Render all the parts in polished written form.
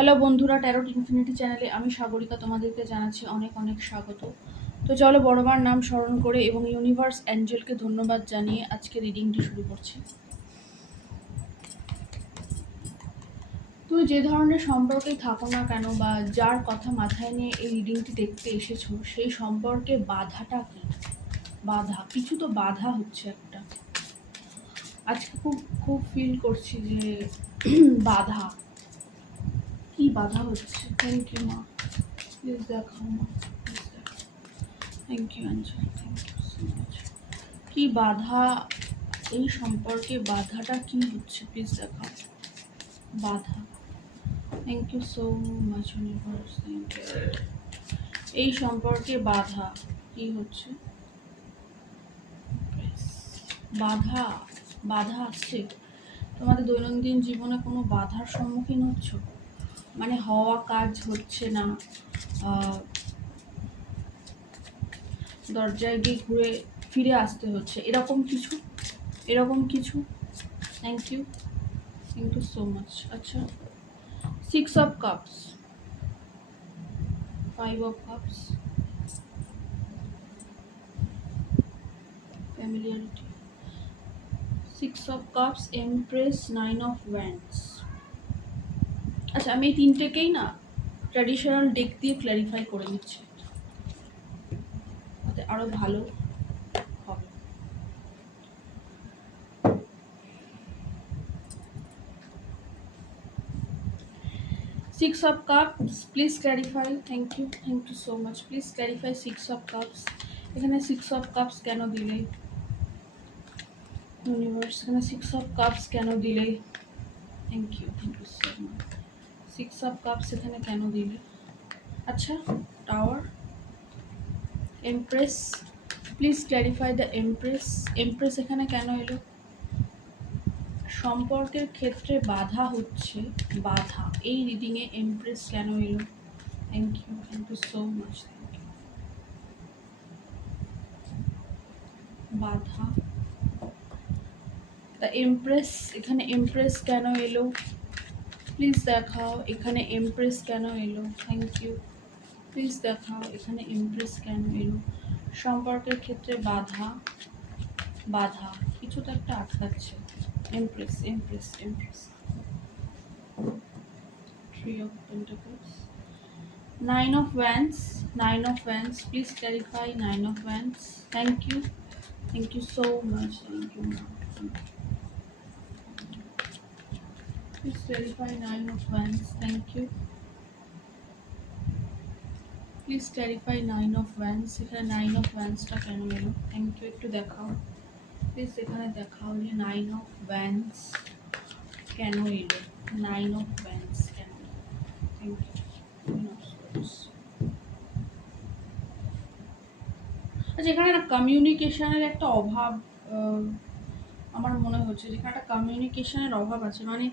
Hello বন্ধুরা, tarot infinity চ্যানেলে আমি সাগরিকা তোমাদেরকে জানাচ্ছি অনেক অনেক স্বাগত। তো চলো বড়মার নাম স্মরণ করে এবং ইউনিভার্স অ্যাঞ্জেলকে ধন্যবাদ জানিয়ে আজকে রিডিংটি শুরু করছি। তুমি যে ধরনের সম্পর্কেই থাকো না কেন বা যার কথা মাথায় নিয়ে এই রিডিংটি দেখতে এসেছো, সেই সম্পর্কে বাধাটা কি? বাধা, কিছু তো বাধা হচ্ছে একটা। আজকে খুব খুব ফিল করছি যে বাধা, কি বাধা হচ্ছে। থ্যাংক ইউ মা, প্লিজ দেখাও মা, প্লিজ দেখাও। Thank you Anjali, thank you so much. কি বাধা এই সম্পর্কে, বাধাটা কি হচ্ছে প্লিজ দেখাও। বাধা, thank you so much universe, thank you. এই সম্পর্কে বাধা কি হচ্ছে? বাধা, বাধা আসছে। তোমাদের দৈনন্দিন জীবনে কোনো বাধার সম্মুখীন হচ্ছ, মানে হওয়া কাজ হচ্ছে না, দরজায় গিয়ে ঘুরে ফিরে আসতে হচ্ছে, এরকম কিছু, এরকম কিছু। Thank you so much. আচ্ছা, 6 of cups, 5 of cups, familiarity, 6 of cups, empress, 9 of wands। আচ্ছা, আমি এই তিনটেকেই না ট্র্যাডিশনাল ডেক দিয়ে ক্ল্যারিফাই করে নিচ্ছি, তাতে আরো ভালো হবে। Six of Cups, please clarify. Thank you so much. Please clarify 6 of Cups. এখানে 6 of Cups কেন দিলে ইউনিভার্স? এখানে 6 of Cups কেন দিলে? Thank you so much. 6 of Cups এখানে কেন দিলে? আচ্ছা, tower, empress, please clarify the empress. Empress এখানে কেন এলো? সম্পর্কের ক্ষেত্রে বাধা হচ্ছে, বাধা। এই রিডিংয়ে এমপ্রেস কেন এলো? Thank you so much, thank you. বাধা, দ্য এমপ্রেস, এখানে এমপ্রেস কেন এলো? প্লিজ দেখাও এখানে এমপ্রেস কেন এলো। থ্যাংক ইউ, প্লিজ দেখাও এখানে এমপ্রেস কেন এলো। সম্পর্কের ক্ষেত্রে বাধা, বাধা, কিছু তো একটা আটকাচ্ছে। Empress, empress, empress. 3 of Pentacles, 9 of Wands, 9 of Wands, please clarify 9 of Wands. Thank you so much, thank you. Please clarify 9 of Wands, thank you. Please clarify 9 of Wands। এখানে 9 of Wandsটা কেন এলো? থ্যাংক ইউ, একটু দেখাও please, এখানে দেখাও যে 9 of Wands কেন এলো, 9 of Wands কেন এলো। Thank you. আচ্ছা, এখানে না কমিউনিকেশনের একটা অভাব আমার মনে হচ্ছে, যেখানে একটা কমিউনিকেশনের অভাব আছে। মানে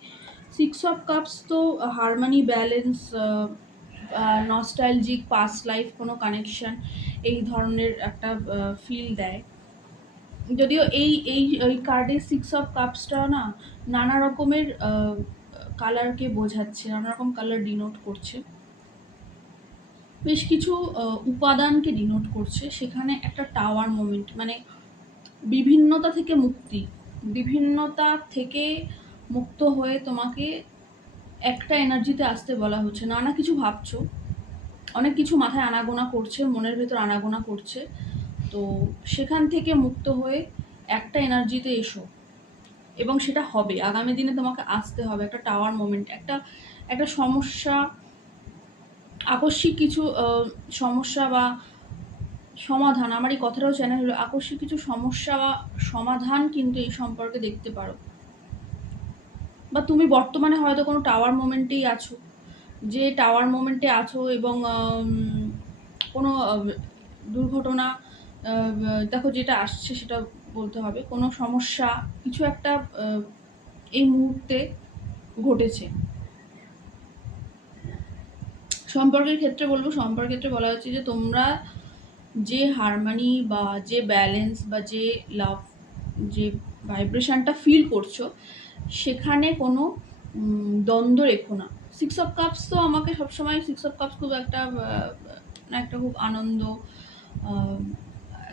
6 of Cups তো harmony, balance, nostalgic, past life, কোনো কানেকশন, এই ধরনের একটা ফিল দেয়। যদিও এই এই ওই কার্ডের 6 of Cupsটা না নানা রকমের কালারকে বোঝাচ্ছে, নানা রকম কালার ডিনোট করছে, বেশ কিছু উপাদানকে ডিনোট করছে। সেখানে একটা টাওয়ার মোমেন্ট, মানে বিভিন্নতা থেকে মুক্তি, বিভিন্নতা থেকে মুক্ত হয়ে তোমাকে একটা এনার্জিতে আসতে বলা হচ্ছে। নানা কিছু ভাবছো, অনেক কিছু মাথায় আনাগোনা করছে, মনের ভেতর আনাগোনা করছে, তো সেখান থেকে মুক্ত হয়ে একটা এনার্জিতে এসো, এবং সেটা হবে আগামী দিনে, তোমাকে আসতে হবে। একটা টাওয়ার মোমেন্ট, একটা সমস্যা, আকস্মিক কিছু সমস্যা বা সমাধান, আমার এই কথাটাও চ্যানেল হলো, আকস্মিক কিছু সমস্যা বা সমাধান কিন্তু এই সম্পর্কে দেখতে পারো। বা তুমি বর্তমানে হয়তো কোনো টাওয়ার মোমেন্টেই আছো, যে টাওয়ার মোমেন্টে আছো এবং কোনো দুর্ঘটনা, দেখো যেটা আসছে সেটা বলতে হবে, কোনো সমস্যা কিছু একটা এই মুহূর্তে ঘটেছে। সম্পর্কের ক্ষেত্রে বলবো, সম্পর্কের ক্ষেত্রে বলা হচ্ছে যে তোমরা যে হারমোনি বা যে ব্যালেন্স বা যে লাভ, যে ভাইব্রেশনটা ফিল করছো, সেখানে কোনো দ্বন্দ্ব রেখো না। সিক্স অফ কাপস তো আমাকে সবসময় সিক্স অফ কাপস খুব একটা একটা খুব আনন্দ, আহ,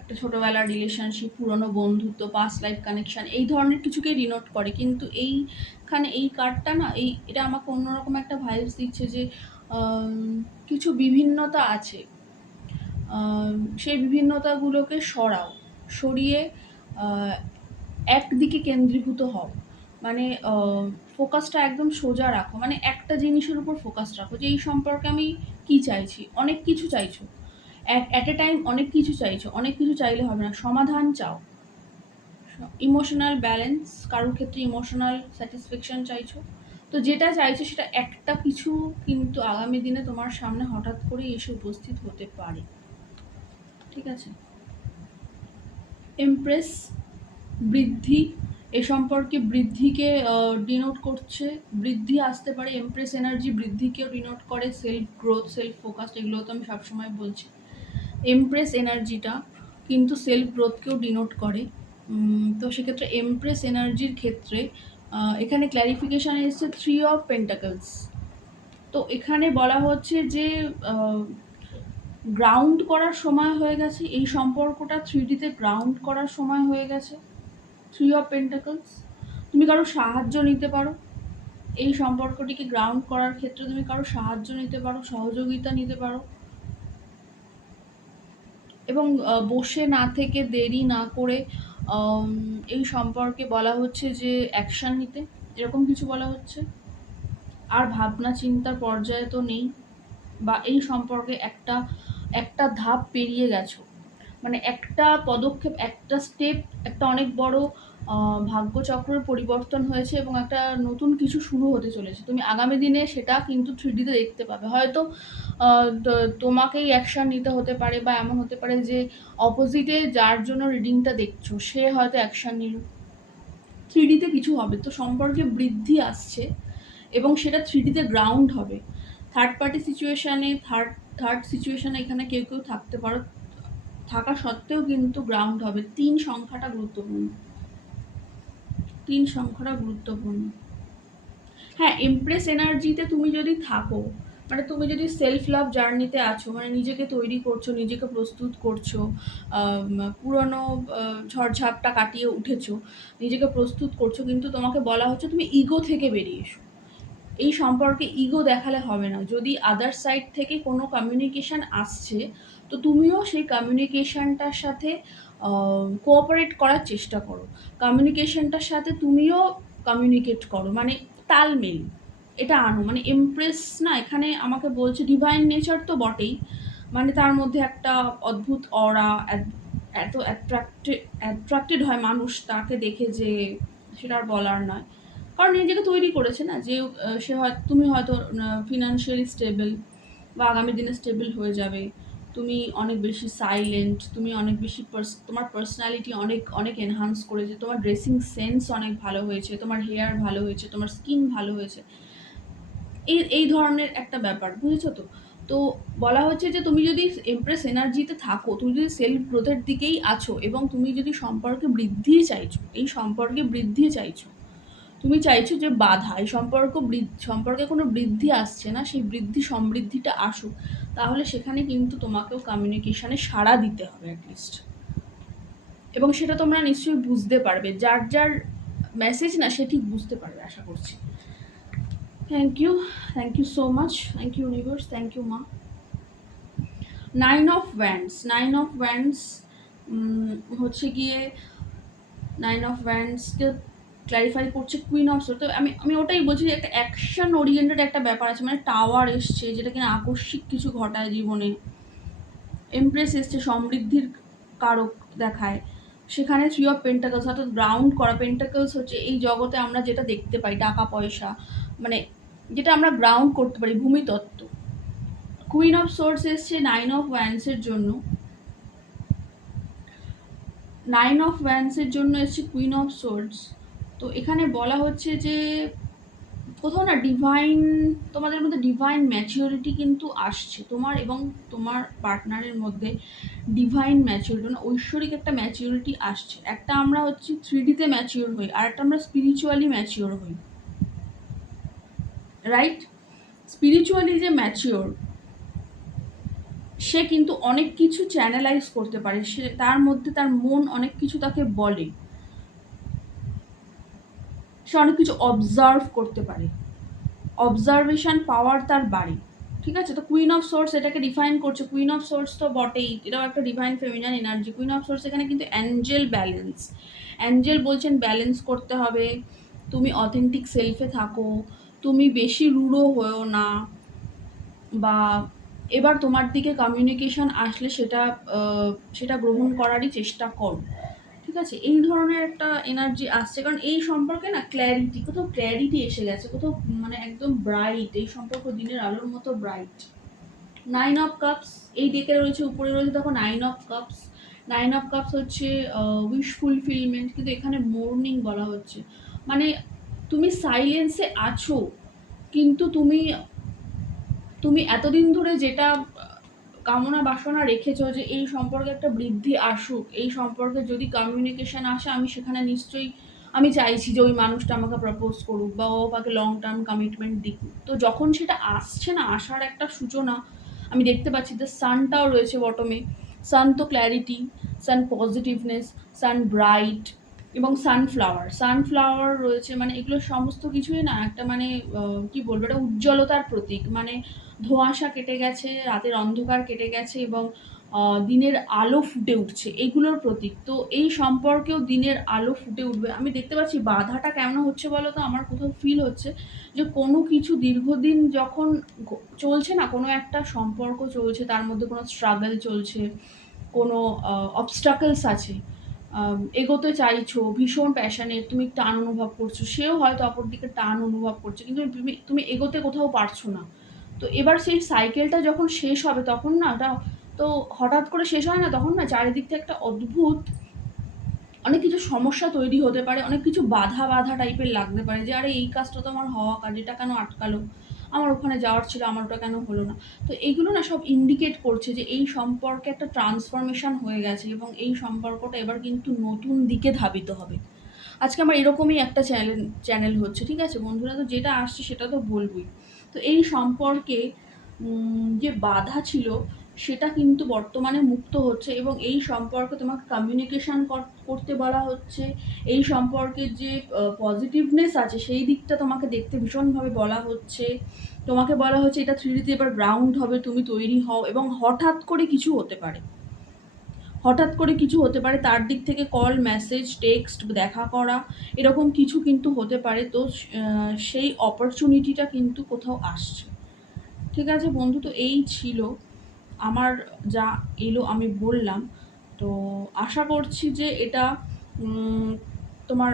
একটা ছোটোবেলার রিলেশনশিপ, পুরনো বন্ধুত্ব, পাস্ট লাইফ কানেকশন, এই ধরনের কিছুকে ডিনোট করে। কিন্তু এইখানে এই কার্ডটা না, এটা আমাকে অন্যরকম একটা ভাইবস দিচ্ছে যে কিছু বিভিন্নতা আছে, সেই বিভিন্নতাগুলোকে সরিয়ে একদিকে কেন্দ্রীভূত হও। মানে ফোকাসটা একদম সোজা রাখো, মানে একটা জিনিসের উপর ফোকাস রাখো যে এই সম্পর্কে আমি কি চাইছি। অনেক কিছু চাইছো, অ্যাট এ টাইম অনেক কিছু চাইছো, অনেক কিছু চাইলে হবে না, সমাধান চাও, ইমোশনাল ব্যালেন্স, কারোর ক্ষেত্রে ইমোশনাল স্যাটিসফ্যাকশন চাইছো। তো যেটা চাইছো সেটা একটা কিছু কিন্তু আগামী দিনে তোমার সামনে হঠাৎ করে এসে উপস্থিত হতে পারে। ঠিক আছে? এমপ্রেস, বৃদ্ধি, এ সম্পর্কে বৃদ্ধিকে ডিনোট করছে, বৃদ্ধি আসতে পারে। এমপ্রেস এনার্জি বৃদ্ধিকেও ডিনোট করে, সেলফ গ্রোথ, সেলফ ফোকাস, এগুলো তো আমি সবসময় বলছি। এমপ্রেস এনার্জিটা কিন্তু সেলফ গ্রোথকেও ডিনোট করে। তো সেক্ষেত্রে এমপ্রেস এনার্জির ক্ষেত্রে এখানে ক্ল্যারিফিকেশান এসছে 3 অফ পেন্টাকলস। তো এখানে বলা হচ্ছে যে গ্রাউন্ড করার সময় হয়ে গেছে, এই সম্পর্কটা 3Dতে গ্রাউন্ড করার সময় হয়ে গেছে। 3 অফ পেন্টাকলস, তুমি কারো সাহায্য নিতে পারো, এই সম্পর্কটিকে গ্রাউন্ড করার ক্ষেত্রে তুমি কারো সাহায্য নিতে পারো, সহযোগিতা নিতে পারো। এবং বসে না থেকে, দেরি না করে এই সম্পর্কে বলা হচ্ছে যে অ্যাকশান নিতে, এরকম কিছু বলা হচ্ছে। আর ভাবনা চিন্তার পর্যায়ে তো নেই, বা এই সম্পর্কে একটা ধাপ পেরিয়ে গেছো, মানে একটা পদক্ষেপ, একটা স্টেপ, একটা অনেক বড় ভাগ্যচক্রের পরিবর্তন হয়েছে এবং একটা নতুন কিছু শুরু হতে চলেছে। তুমি আগামী দিনে সেটা কিন্তু 3Dতে দেখতে পাবে। হয়তো তোমাকেই অ্যাকশান নিতে হতে পারে, বা এমন হতে পারে যে অপোজিটে যার জন্য রিডিংটা দেখছো সে হয়তো অ্যাকশান নিল। 3Dতে কিছু হবে, তো সম্পর্কে বৃদ্ধি আসছে এবং সেটা 3Dতে গ্রাউন্ড হবে। থার্ড পার্টি সিচুয়েশানে, থার্ড সিচুয়েশানে এখানে কেউ কেউ থাকতে পারো, থাকা সত্ত্বেও কিন্তু গ্রাউন্ড হবে। 3 সংখ্যাটা গুরুত্বপূর্ণ, 3 সংখ্যাটা গুরুত্বপূর্ণ। হ্যাঁ, এমপ্রেস এনার্জিতে তুমি যদি থাকো, মানে তুমি যদি সেলফ লাভ জার্নিতে আছো, মানে নিজেকে তৈরি করছো, নিজেকে প্রস্তুত করছো, পুরনো ঝড়ঝাপটা কাটিয়ে উঠেছো, নিজেকে প্রস্তুত করছো, কিন্তু তোমাকে বলা হচ্ছে তুমি ইগো থেকে বেরিয়ে এসো। এই সম্পর্কে ইগো দেখালে হবে না। যদি আদার সাইড থেকে কোনো কমিউনিকেশান আসছে, তো তুমিও সেই কমিউনিকেশানটার সাথে কোঅপারেট করার চেষ্টা করো, কমিউনিকেশানটার সাথে তুমিও কমিউনিকেট করো, মানে তালমেল এটা আনো। মানে এমপ্রেস না এখানে আমাকে বলছে ডিভাইন নেচার তো বটেই, মানে তার মধ্যে একটা অদ্ভুত অরা, এত অ্যাট্রাক্টেড হয় মানুষ তাকে দেখে যে সেটা আর বলার নয়। কারণ নিজেকে তৈরি করেছে না যে সে তুমি হয়তো ফিনান্সিয়ালি স্টেবল, বা আগামী দিনে স্টেবল হয়ে যাবে। তুমি অনেক বেশি সাইলেন্ট, তুমি অনেক বেশি তোমার পার্সোনালিটি অনেক অনেক এনহান্স করেছে, তোমার ড্রেসিং সেন্স অনেক ভালো হয়েছে, তোমার হেয়ার ভালো হয়েছে, তোমার স্কিন ভালো হয়েছে, এই ধরনের একটা ব্যাপার, বুঝেছো তো? তো বলা হচ্ছে যে তুমি যদি এমপ্রেস এনার্জিতে থাকো, তুমি যদি সেলফ গ্রোথের দিকেই আছো এবং তুমি যদি সম্পর্কে বৃদ্ধি চাইছো, এই সম্পর্কে বৃদ্ধি চাইছো, তুমি চাইছো যে বাধা, এই সম্পর্কে কোনো বৃদ্ধি আসছে না, সেই সমৃদ্ধিটা আসুক, তাহলে সেখানে কিন্তু তোমাকেও কমিউনিকেশানে সাড়া দিতে হবে অ্যাটলিস্ট। এবং সেটা তোমরা নিশ্চয়ই বুঝতে পারবে, যার যার মেসেজ না সে ঠিক বুঝতে পারবে আশা করছি। Thank you so much, thank you universe, thank you মা। 9 অফ ওয়ান্ডস হচ্ছে গিয়ে 9 অফ ওয়ান্ডসকে ক্ল্যারিফাই করছে কুইন অফ সোর্ডস। তো আমি ওটাই বলছি যে একটা অ্যাকশন ওরিয়েন্টেড একটা ব্যাপার আছে, মানে টাওয়ার এসছে যেটা কিনা আকস্মিক কিছু ঘটায় জীবনে। এমপ্রেস এসছে, সমৃদ্ধির কারক দেখায়। সেখানে 3 অফ পেন্টাকলস অর্থাৎ গ্রাউন্ড করা। পেন্টাকলস হচ্ছে এই জগতে আমরা যেটা দেখতে পাই, টাকা পয়সা, মানে যেটা আমরা গ্রাউন্ড করতে পারি, ভূমিতত্ত্ব। কুইন অফ সোর্ডস এসছে 9 অফ ওয়ান্ডসের জন্য, 9 অফ ওয়ান্ডসের জন্য এসছে কুইন অফ সোর্ডস। তো এখানে বলা হচ্ছে যে কোথাও না তোমাদের মধ্যে ডিভাইন ম্যাচিউরিটি কিন্তু আসছে, তোমার এবং তোমার পার্টনারের মধ্যে ডিভাইন ম্যাচিউরিটি, মানে ঐশ্বরিক একটা ম্যাচিউরিটি আসছে। একটা আমরা হচ্ছে 3Dতে ম্যাচিওর হই, আর একটা আমরা স্পিরিচুয়ালি ম্যাচিওর হই, রাইট? স্পিরিচুয়ালি যে ম্যাচিওর, সে কিন্তু অনেক কিছু চ্যানেলাইজ করতে পারে, সে তার মধ্যে তার মন অনেক কিছু তাকে বলে, সে অনেক কিছু অবজার্ভ করতে পারে, অবজারভেশন পাওয়ার তার বাড়ে। ঠিক আছে, তো কুইন অফ সোর্স এটাকে ডিফাইন করছে, কুইন অফ সোর্স তো বটেই, এটাও একটা divine feminine energy. Queen of swords এখানে কিন্তু অ্যাঞ্জেল ব্যালেন্স, অ্যাঞ্জেল বলছেন ব্যালেন্স করতে হবে, তুমি অথেন্টিক সেলফে থাকো, তুমি বেশি রূঢ় হয়েও না, বা এবার তোমার দিকে কমিউনিকেশন আসলে সেটা গ্রহণ করারই চেষ্টা করো। ঠিক আছে, এই ধরনের একটা এনার্জি আসছে, কারণ এই সম্পর্কে না ক্ল্যারিটি, কোথাও ক্ল্যারিটি এসে গেছে, কোথাও মানে একদম ব্রাইট, এই সম্পর্ক দিনের আলোর মতো ব্রাইট। 9 অফ কাপস এই ডেকে রয়েছে, উপরে রয়েছে দেখো 9 অফ কাপস। 9 অফ কাপস হচ্ছে উইশ ফুলফিলমেন্ট, কিন্তু এখানে মর্নিং বলা হচ্ছে, মানে তুমি সাইলেন্সে আছো, কিন্তু তুমি তুমি এতদিন ধরে যেটা কামনা বাসনা রেখেছো যে এই সম্পর্কে একটা বৃদ্ধি আসুক, এই সম্পর্কে যদি কমিউনিকেশন আসে, আমি সেখানে নিশ্চয়ই আমি চাইছি যে ওই মানুষটা আমাকে প্রপোজ করুক বা ও আমাকে লং টার্ম কমিটমেন্ট দিক। তো যখন সেটা আসছে না, আসার একটা সূচনা আমি দেখতে পাচ্ছি, দ্য সানটাও রয়েছে বটমে। সান তো ক্ল্যারিটি, সান পজিটিভনেস, সান ব্রাইট, এবং সানফ্লাওয়ার, সানফ্লাওয়ার রয়েছে, মানে এগুলো সমস্ত কিছুই না একটা মানে কি বলবো, এটা উজ্জ্বলতার প্রতীক, মানে ধোঁয়াশা কেটে গেছে, রাতের অন্ধকার কেটে গেছে, এবং দিনের আলো ফুটে উঠছে, এগুলোর প্রতীক। তো এই সম্পর্কেও দিনের আলো ফুটে উঠবে। আমি দেখতে পাচ্ছি বাধাটা কেমন হচ্ছে বলো তো, আমার কোথাও ফিল হচ্ছে যে কোনো কিছু দীর্ঘদিন যখন চলছে না, কোনো একটা সম্পর্ক চলছে, তার মধ্যে কোনো স্ট্রাগল চলছে, কোনো অবস্টাকলস আছে, এগোতে চাইছো, ভীষণ প্যাশনেট, তুমি টান অনুভব করছো, সেও হয়তো অপর দিকে টান অনুভব করছে, কিন্তু তুমি এগোতে কোথাও পারছো না। তো এবার সেই সাইকেলটা যখন শেষ হবে, তখন না ওটা তো হঠাৎ করে শেষ হয় না, তখন না চারিদিক থেকে একটা অদ্ভুত অনেক কিছু সমস্যা তৈরি হতে পারে, অনেক কিছু বাধা বাধা টাইপের লাগতে পারে, যে আরে এই কাজটা তো আমার হওয়া কাজ, এটা কেন আটকালো, আমার ওখানে যাওয়ার ছিল, আমার ওটা কেন হলো না। তো এইগুলো না সব ইন্ডিকেট করছে যে এই সম্পর্কে একটা ট্রান্সফরমেশন হয়ে গেছে, এবং এই সম্পর্কটা এবার কিন্তু নতুন দিকে ধাবিত হবে। আজকে আমার এরকমই একটা চ্যানেল হচ্ছে, ঠিক আছে বন্ধুরা, তো যেটা আসছে সেটা তো বলবই। তো এই সম্পর্কে যে বাধা ছিল, সেটা কিন্তু বর্তমানে মুক্ত হচ্ছে, এবং এই সম্পর্কে তোমাকে কমিউনিকেশন করতে বলা হচ্ছে, এই সম্পর্কের যে পজিটিভনেস আছে সেই দিকটা তোমাকে দেখতে ভীষণভাবে বলা হচ্ছে, তোমাকে বলা হচ্ছে এটা 3D এবার গ্রাউন্ড হবে, তুমি তৈরি হও, এবং হঠাৎ করে কিছু হতে পারে, হঠাৎ করে কিছু হতে পারে, তার দিক থেকে কল, মেসেজ, টেক্সট, দেখা করা, এরকম কিছু কিন্তু হতে পারে। তো সেই অপরচুনিটিটা কিন্তু কোথাও আসছে। ঠিক আছে বন্ধু, তো এই ছিল আমার যা এলো আমি বললাম। তো আশা করছি যে এটা তোমার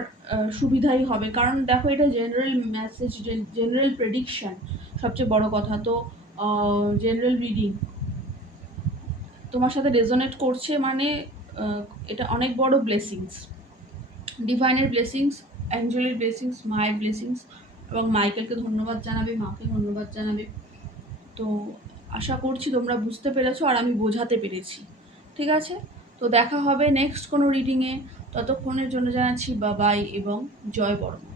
সুবিধাই হবে, কারণ দেখো এটা জেনারেল মেসেজ, জেনারেল প্রেডিকশন, সবচেয়ে বড় কথা। তো জেনারেল রিডিং তোমার সাথে রেজোনেট করছে, মানে এটা অনেক বড় ব্লেসিংস, ডিভাইনের ব্লেসিংস, অ্যাঞ্জেলের ব্লেসিংস, মায়ের ব্লেসিংস, এবং মাইকেলকে ধন্যবাদ জানাবে, মাকে ধন্যবাদ জানাবে। তো আশা করছি তোমরা বুঝতে পেরেছো আর আমি বোঝাতে পেরেছি। ঠিক আছে, তো দেখা হবে নেক্সট কোনো রিডিংয়ে, ততক্ষণের জন্য জানাচ্ছি বাবাই এবং জয় বড়মা।